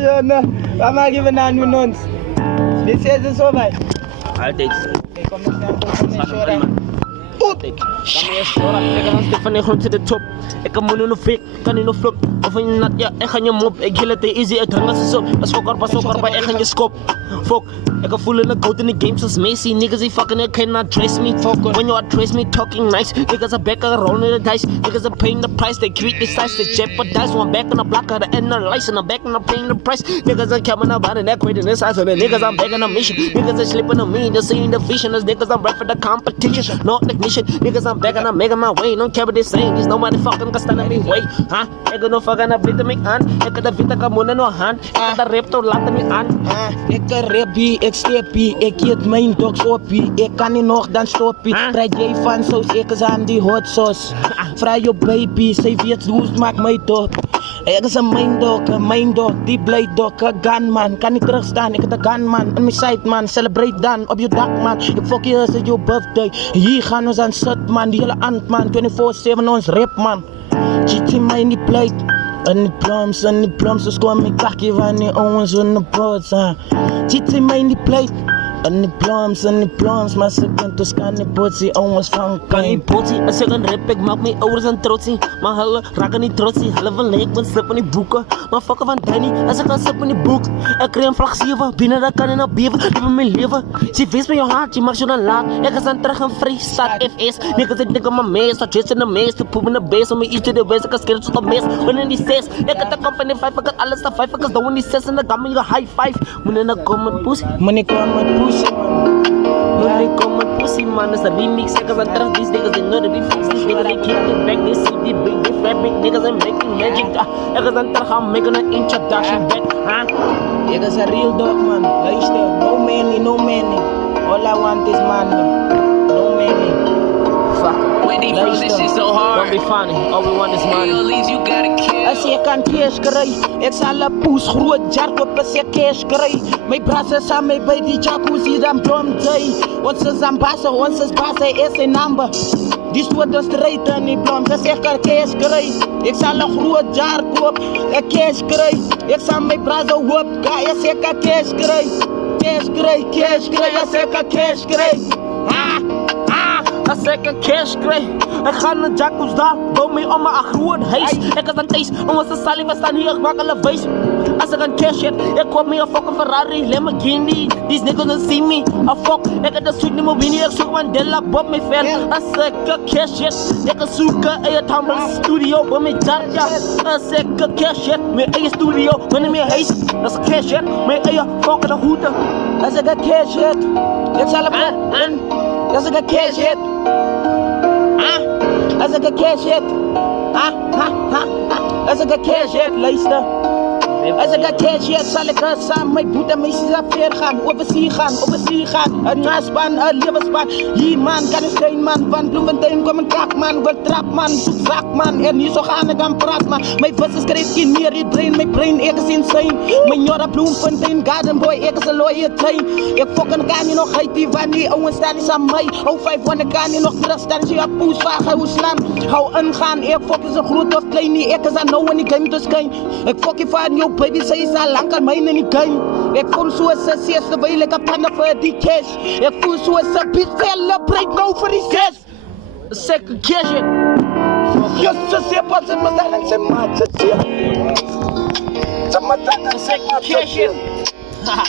ja, nou. Waar maak je vandaan nu ons? Dit is er zo bij. Altijd. Ik kom nog snel tot Kami is short, ik kan stuk van de grond to the top. Ik kan mono no fake, kan niet no flop. Of in nat, ja, ik ga je mop. Ik heel het easy, het hangt als op. Als fokker, pas fokker, bij ik ga je skop. Fuck, ik kan voelen de goat in the game since Messi. Niggas they fucking, they cannot trace me. When you address me, talking nice. Niggas are back, rolling the dice. Niggas are paying the price, they create the size, they jeopardize. One back on the block, the analyze, and I'm back and I'm paying the price. Niggas are coming about and they're creating the size. So the niggas I'm back on a mission. Niggas are slipping on me, they're seeing the vision. As niggas I'm right for the competition, no ignition. Niggas I'm back and I'm making my way. Don't care what they saying, cause nobody fucking can stand in me way. Huh? Ik kan no fucking up with me aan. Ik kan de vita kan moenen no hand. Ik kan de rap to laten me aan. Ik kan rappie, ik steppie, ik eet mijn dogs oppie. Ik kan niet nog dan stoppie. Rijd jij van saus, ik is aan die hot sauce. Vrij je baby, zij weet hoe het maakt mij dood. Ik is een mijn dog, die blij dog, een gunman. Kan niet terugstaan, ik heb de gunman. Aan mijn side man, celebrate dan op je dak man. Ik fuck je als het je birthday. Hier gaan we aan zat man, die hele ant man. 24/7 ons rap man. GT mij in die plate. En die plums, dus kwam ik kakje van die owens in de broads. GT mij in die plate. En die plums, maar ze kunt dus kan die botsie, owens van kan die botsie, als ik een rap, ik maak mijn ouders een trotsie. Maar hulle raken niet trotsie, hulle van leek, want slip in die boeken. Maar fucken van Danny, als ik een slip in die boek. Ik kreeg een vlag 7, binnen dat kan in een beven, leven mijn leven. Ze wees met je hart, je mag je dan laat. Ik ga dan terug een freestyle FS. Niggas ik denk aan mijn meest, dat just in de meest. Te poep in de base, om me iets te de wees, ik kan skeren tot de meest. Wanneer die 6, ik had de kop in die 5, ik had alles naar 5, ik had down in die 6 en dan kan me je high 5. Wanneer dan kom met pussy, Money come with pussy. Money come with pussy man, it's a remix. Niggas and trust these niggas, they know to be fixed. These niggas they keep it back, they see the big, they fabric. Niggas ain't making magic. Niggas and trust, I'm making an introduction back, huh? Ik is a real dog man, luister. No money. All I want is money. No money. Fuck. When they prove this shit so hard, Don't be funny, all we want is money. leaves you gotta kill. As jy kan cash kry, ek sal 'n poes groot jar koop as ek cash kry. My brothers aan my by die jacuzzi dan drum day. Ons is ambassador, ons is basse is 'n number. Dis wat ons straight in die blond, as ek kan cash kry. Ek sal 'n groot jar koop, ek cash kry. Ek sal my brother hoop, guy as ek kan cash kry. Cash kry, as ek kan cash kry. Als ik een cash krijg, ik ga naar Jacobs daar, bouw mij om mijn groot huis. Ik is aan thuis, omdat ze salie, we staan hier, ik maak alle wijs. Als ik een cash heb, ik koop mij een fucking Ferrari, Lamborghini. These niggas don't see me, a fuck. Ik heb de suit niet meer winnen, ik zoek Mandela, Bob mijn fan. Als ik een cash heb, ik kan zoeken in het Humble Studio, bij mijn Jarja. Als ik een cash heb, mijn eigen studio, wanneer mijn huis. Als ik cash heb, mijn eigen fucking hoede. As ek 'n cash het, ek sal 'n as ek 'n cash het. As ek 'n cash het. As ek 'n cash het, luister. As ek 'n cash het, sal ek saam my boete my sis afweer gaan, oversee gaan. 'n naspan, 'n lewenspan. Hier man, kan is geen man van Bloemfontein kom 'n krak man, wil trap man, soek zak man. En hier so gaan ek aan praat man. My vis is skryf geen meer, my brain ek is insane. My jora Bloemfontein garden boy, ek is 'n lawyer train. Ek fucking kan nie nog uit die van die ouens staan is aan my. Hou 5 wanneer kan nie nog terug staan, jy op poes vaag hou slaan. Hou ingaan, ek fuck is 'n groot of klein nie, ek is aan nou in die game to skyn. Ek fuck jy van jou baby sê is al lang aan myne in die game. Ek voel so as 'n seeste weil ek op tande vir die cash. Ek voel so as 'n big celebrate nou vir die cash. Second cash it. Yes, se pas en madalang se matcha tia. Sa madalang se Second cash it. Cha.